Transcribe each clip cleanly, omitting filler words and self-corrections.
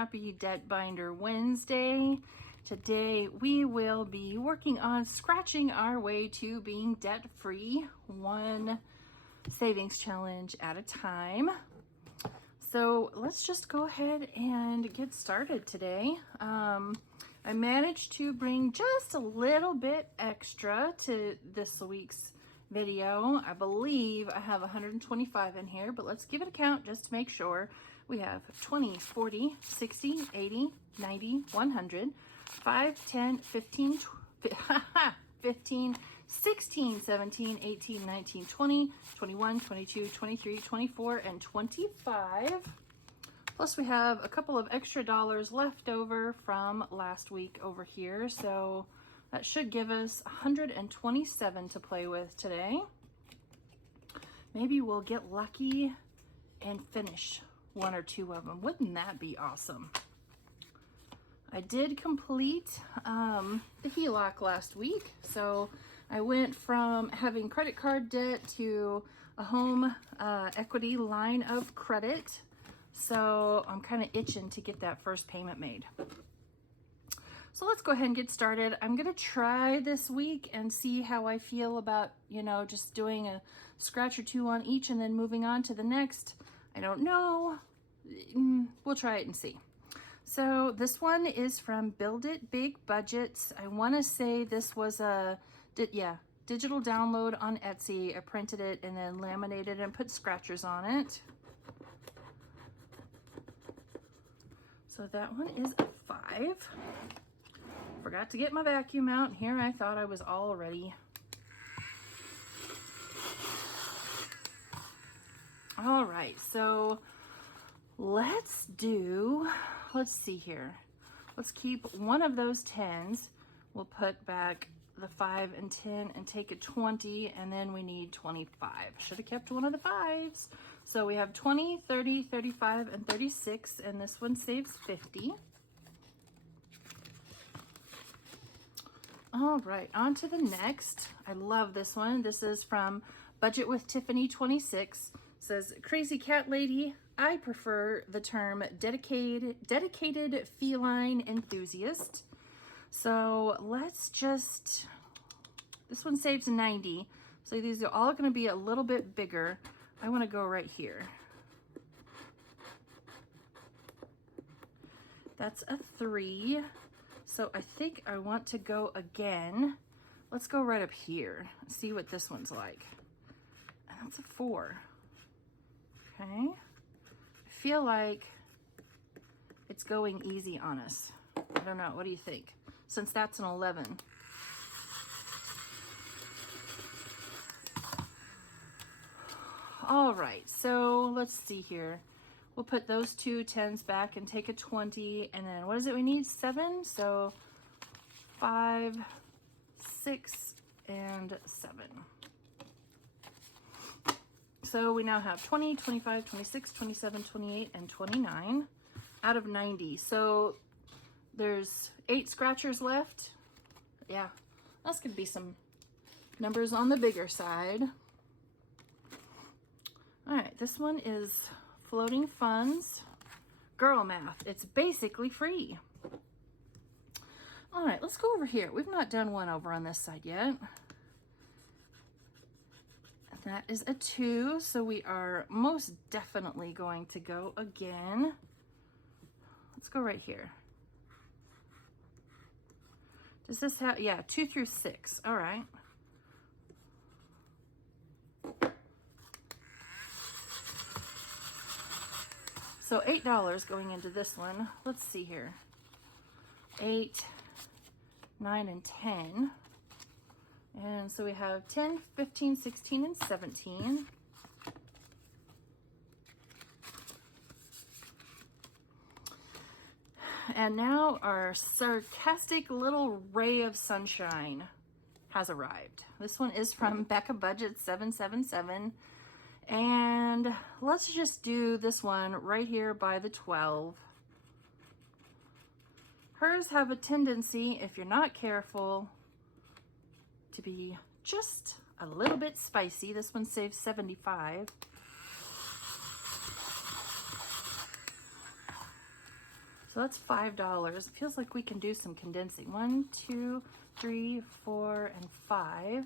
happy Debt Binder Wednesday. Today we will be working on scratching our way to being debt-free, one savings challenge at a time. So let's just go ahead and get started today. I managed to bring just a little bit extra to this week's video. I believe I have 125 in here, but let's give it a count just to make sure. We have 20, 40, 60, 80, 90, 100, 5, 10, 15, 15, 16, 17, 18, 19, 20, 21, 22, 23, 24, and 25. Plus we have a couple of extra dollars left over from last week over here. So that should give us 127 to play with today. Maybe we'll get lucky and finish one or two of them. Wouldn't that be awesome? I did complete the HELOC last week. So I went from having credit card debt to a home equity line of credit. So I'm kind of itching to get that first payment made. So let's go ahead and get started. I'm going to try this week and see how I feel about, just doing a scratch or two on each and then moving on to the next. I don't know. We'll try it and see. So this one is from Build It Big Budgets. I want to say this was a, digital download on Etsy. I printed it and then laminated and put scratchers on it. So that one is a 5. Forgot to get my vacuum out. Here I thought I was all ready. All right, so let's see here. Let's keep one of those 10s. We'll put back the 5 and 10 and take a 20, and then we need 25. Should have kept one of the 5s. So we have 20, 30, 35, and 36, and this one saves 50. All right, on to the next. I love this one. This is from Budget with Tiffany 26. It says, Crazy Cat Lady, I prefer the term dedicated feline enthusiast. So let's just, this one saves 90. So these are all gonna be a little bit bigger. I wanna go right here. That's a 3. So I think I want to go again. Let's go right up here. See what this one's like. And that's a 4. Okay. I feel like it's going easy on us. I don't know. What do you think? Since that's an 11. All right. So let's see here. We'll put those two 10s back and take a 20. And then what is it we need? 7. So 5, 6, and 7. So we now have 20, 25, 26, 27, 28, and 29 out of 90. So there's 8 scratchers left. Yeah, that's going to be some numbers on the bigger side. All right, this one is Floating Funds, Girl Math. It's basically free. All right, let's go over here. We've not done one over on this side yet. That is a 2, so we are most definitely going to go again. Let's go right here. Does this have, yeah, 2 through 6. All right. So $8 going into this one. Let's see here. 8, 9, and 10. And so we have 10, 15, 16, and 17. And now our sarcastic little ray of sunshine has arrived. This one is from Becca Budget 777. And let's just do this one right here by the 12. Hers have a tendency, if you're not careful, to be just a little bit spicy. This one saves 75. So that's $5. It feels like we can do some condensing. 1, 2, 3, 4, and 5.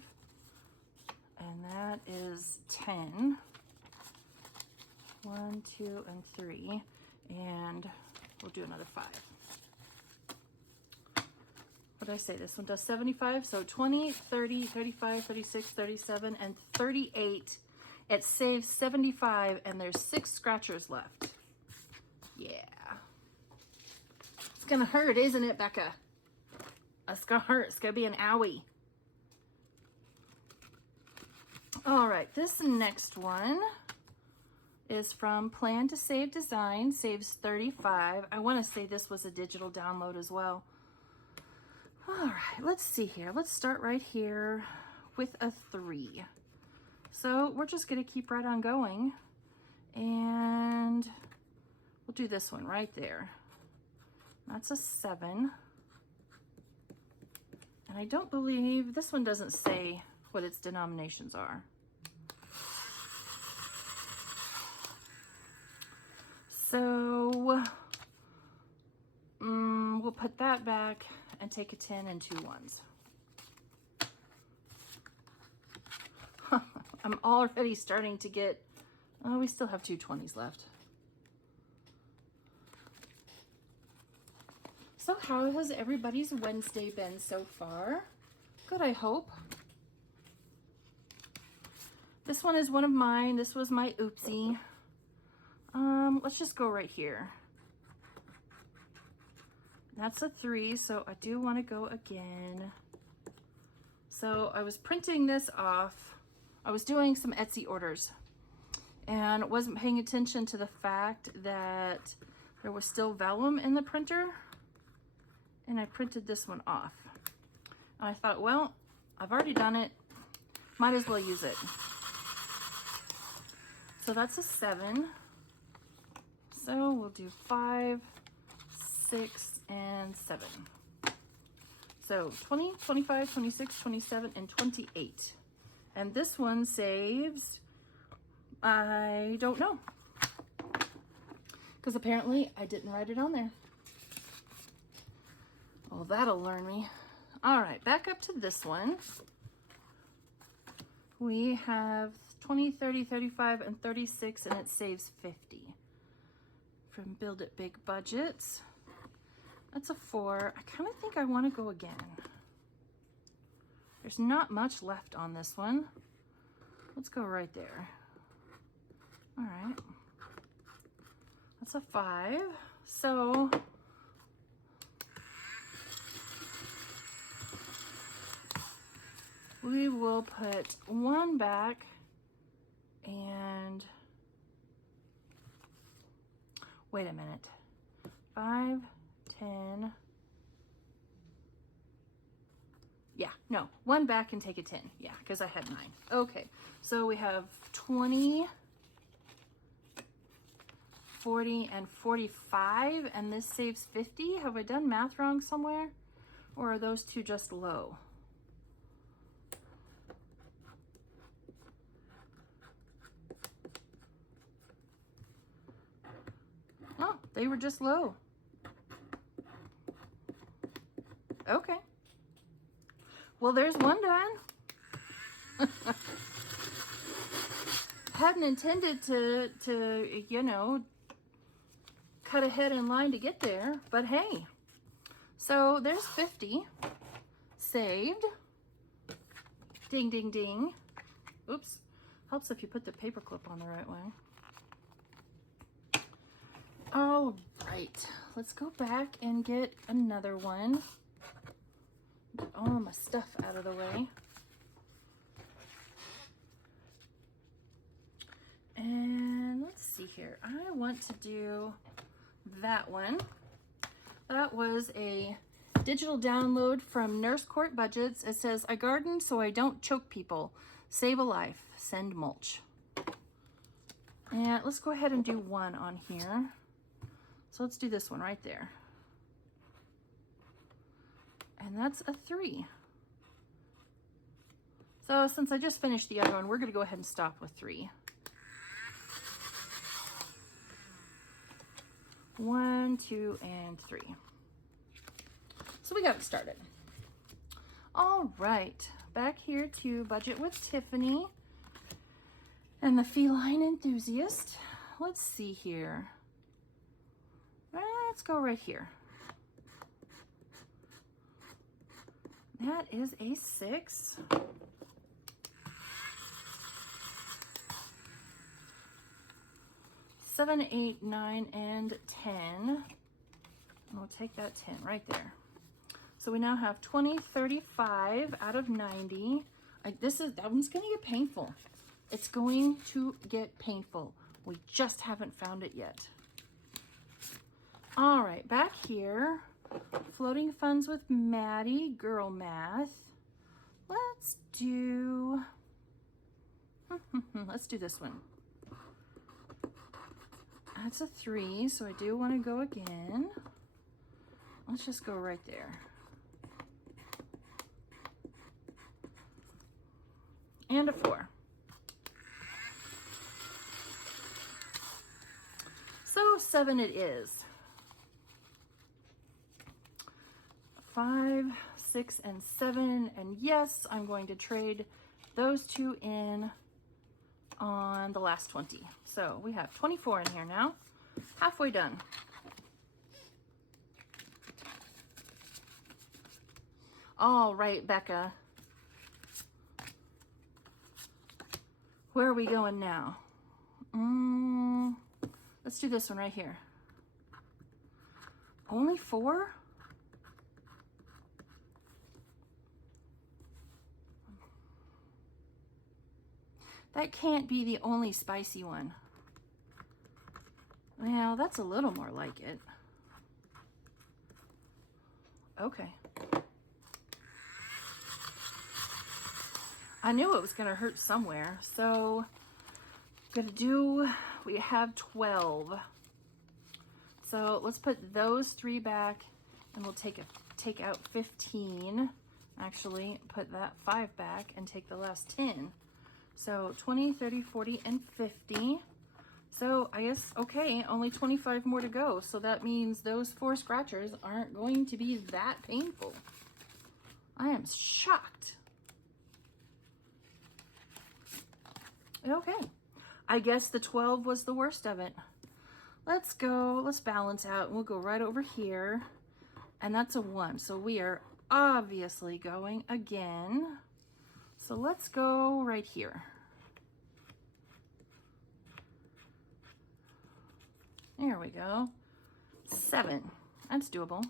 And that is 10. 1, 2, and 3. And we'll do another 5. What did I say? This one does 75. So 20, 30, 35, 36, 37, and 38. It saves 75, and there's 6 scratchers left. Yeah. It's gonna hurt, isn't it, Becca? It's gonna hurt. It's gonna be an owie. All right, this next one is from Plan to Save Design, saves 35. I want to say this was a digital download as well. All right, let's see here. Let's start right here with a 3. So we're just going to keep right on going, and we'll do this one right there. That's a 7. And I don't believe, this one doesn't say what its denominations are. So we'll put that back and take a 10 and 2 ones. I'm already starting to get, oh, we still have 2 20s left. So how has everybody's Wednesday been so far? Good, I hope. This one is one of mine. This was my oopsie. Let's just go right here. That's a 3, so I do want to go again. So I was printing this off. I was doing some Etsy orders and wasn't paying attention to the fact that there was still vellum in the printer, and I printed this one off. And I thought, well, I've already done it. Might as well use it. So that's a 7. So we'll do 5, 6, and 7. So 20, 25, 26, 27, and 28. And this one saves, I don't know. Because apparently I didn't write it on there. Well, that'll learn me. All right, back up to this one. We have 20, 30, 35, and 36, and it saves 50. From Build It Big Budgets. That's a 4. I kind of think I want to go again. There's not much left on this one. Let's go right there. All right. That's a 5. So we will put 1 back, and wait a minute. 5, 10. Yeah, no, 1 back and take a 10. Yeah, because I had 9. Okay, so we have 20, 40, and 45, and this saves 50. Have I done math wrong somewhere? Or are those two just low? Oh, they were just low. Okay. Well, there's 1 done. Hadn't intended to, you know, cut ahead in line to get there, but hey. So there's 50 saved. Ding, ding, ding. Oops. Helps if you put the paper clip on the right way. All right, let's go back and get another one. Get all my stuff out of the way. And let's see here. I want to do that one. That was a digital download from Nurse Court Budgets. It says, I garden so I don't choke people. Save a life. Send mulch. And let's go ahead and do 1 on here. So let's do this one right there. And that's a 3. So since I just finished the other one, we're going to go ahead and stop with 3. 1, 2, and 3. So we got it started. All right, back here to Budget with Tiffany and the Feline Enthusiast. Let's see here. Let's go right here. That is a 6. Seven, 8, 9, and 10. And we'll take that 10 right there. So we now have 20, 35 out of 90. That one's gonna get painful. It's going to get painful. We just haven't found it yet. All right, back here, floating funds with Maddie, girl math. Let's do this one. That's a 3, so I do want to go again. Let's just go right there. And a 4. So 7 it is. 5, 6, and 7. And yes, I'm going to trade those two in on the last 20. So we have 24 in here now. Halfway done. All right, Becca. Where are we going now? Let's do this one right here. Only 4? That can't be the only spicy one. Well, that's a little more like it. Okay. I knew it was going to hurt somewhere, so we have 12. So let's put those 3 back, and we'll take out 15. Actually, put that 5 back and take the last 10. So 20, 30, 40, and 50. So I guess, okay, only 25 more to go. So that means those 4 scratchers aren't going to be that painful. I am shocked. Okay, I guess the 12 was the worst of it. Let's balance out, and we'll go right over here. And that's a 1, so we are obviously going again. So let's go right here. There we go. 7. That's doable.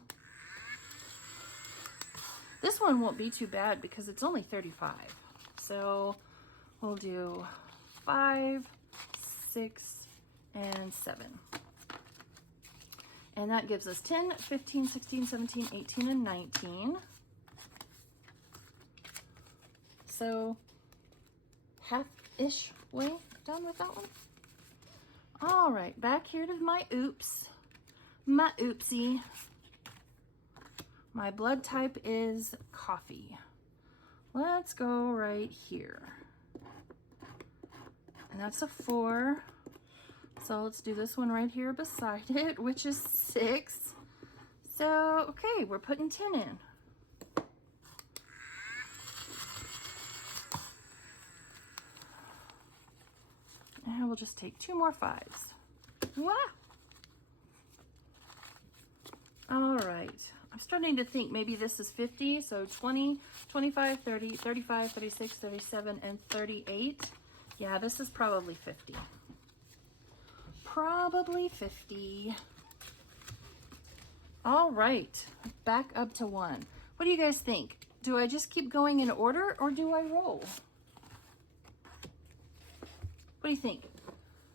This one won't be too bad because it's only 35. So we'll do 5, 6, and 7. And that gives us 10, 15, 16, 17, 18, and 19. So half-ish way done with that one. All right, back here to my oopsie. My blood type is coffee. Let's go right here. And that's a 4. So let's do this one right here beside it, which is 6. So, okay, we're putting 10 in. And we'll just take 2 more 5s. Wow. All right. I'm starting to think maybe this is 50. So 20, 25, 30, 35, 36, 37, and 38. Yeah, this is probably 50. Probably 50. All right. Back up to 1. What do you guys think? Do I just keep going in order or do I roll? What do you think?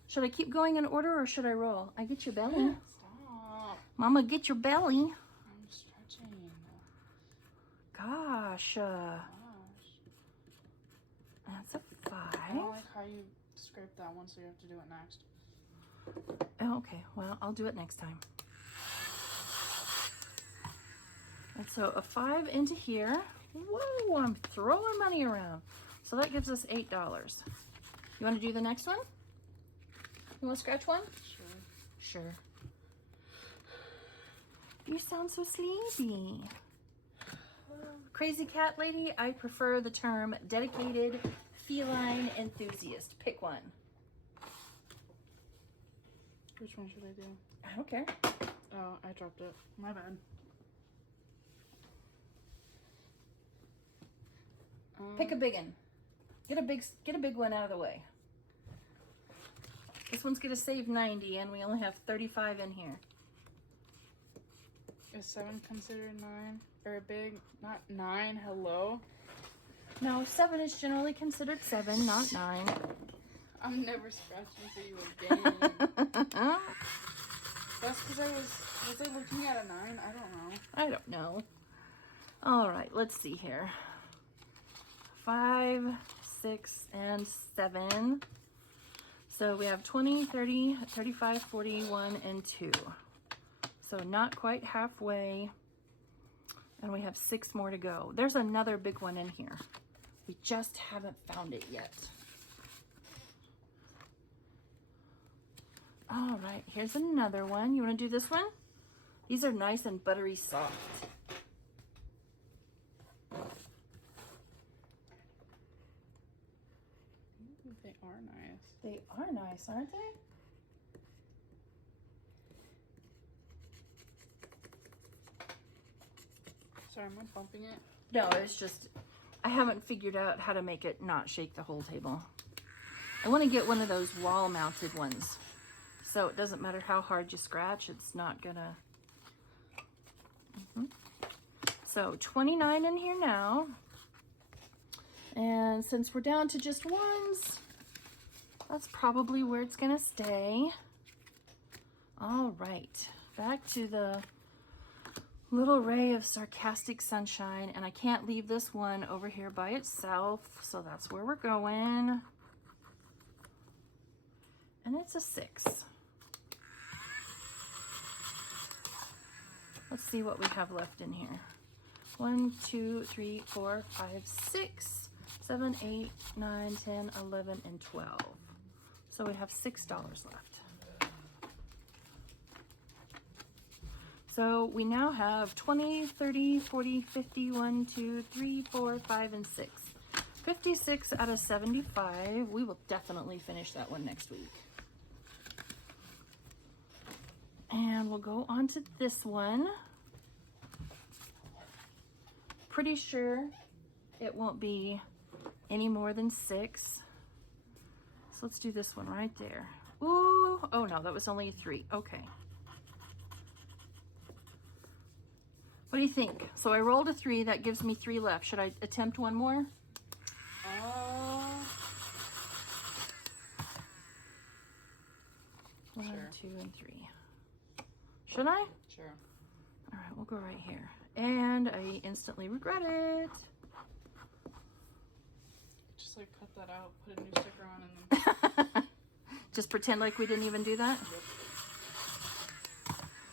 Should I keep going in order or should I roll? I get your belly. Stop. Mama, get your belly. I'm stretching. Gosh. That's a 5. I don't like how you scraped that one, so you have to do it next. Oh, okay, well, I'll do it next time. And so a 5 into here. Whoa, I'm throwing money around. So that gives us $8. You want to do the next one? You want to scratch one? Sure. Sure. You sound so sleepy. Crazy cat lady, I prefer the term dedicated feline enthusiast. Pick one. Which one should I do? I don't care. Oh, I dropped it. My bad. Pick a big one. Get a big one out of the way. This one's gonna save 90 and we only have 35 in here. Is 7 considered 9? Or a big, not 9, hello? No, 7 is generally considered 7, not 9. I'm never scratching for you again. That's because was I looking at a 9? I don't know. I don't know. All right, let's see here. 5, 6, and 7. So we have 20, 30, 35, 41, and 2. So not quite halfway. And we have 6 more to go. There's another big one in here. We just haven't found it yet. All right, here's another one. You want to do this one? These are nice and buttery soft. They are nice. They are nice, aren't they? Sorry, am I bumping it? No, it's just, I haven't figured out how to make it not shake the whole table. I want to get one of those wall mounted ones. So it doesn't matter how hard you scratch, it's not gonna. So 29 in here now. And since we're down to just ones, that's probably where it's gonna stay. All right, back to the little ray of sarcastic sunshine, and I can't leave this one over here by itself, so that's where we're going. And it's a 6. Let's see what we have left in here. 1, 2, 3, 4, 5, 6, 7, 8, 9, 10, 11, and 12. So we have $6 left. So we now have 20, 30, 40, 50, 1, 2, 3, 4, 5, and 6. 56 out of 75. We will definitely finish that one next week. And we'll go on to this one. Pretty sure it won't be any more than 6. So let's do this one right there. Ooh, oh no, that was only a 3. Okay. What do you think? So I rolled a 3, that gives me 3 left. Should I attempt one more? One, Sure. 2, and 3. Should I? Sure. All right, we'll go right here. And I instantly regret it. Just like cut that out, put a new sticker on, and then Just pretend like we didn't even do that?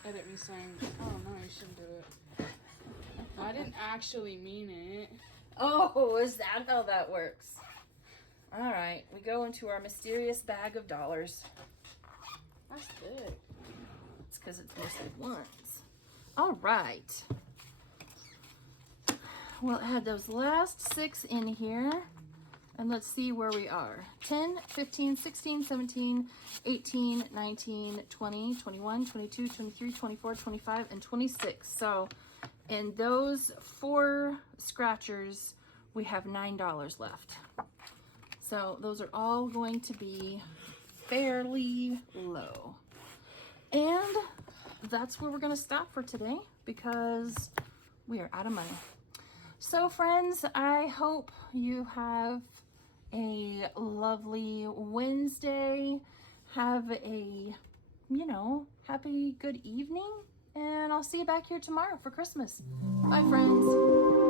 edit me saying, oh no, you shouldn't do it. I didn't actually mean it. Oh, is that how that works? All right, we go into our mysterious bag of dollars. That's thick. It's because it's mostly ones. All right. We'll add those last 6 in here. And let's see where we are. 10, 15, 16, 17, 18, 19, 20, 21, 22, 23, 24, 25, and 26. So in those 4 scratchers, we have $9 left. So those are all going to be fairly low. And that's where we're going to stop for today because we are out of money. So friends, I hope you have a lovely Wednesday. Have a, happy good evening. And I'll see you back here tomorrow for Christmas. Bye, friends.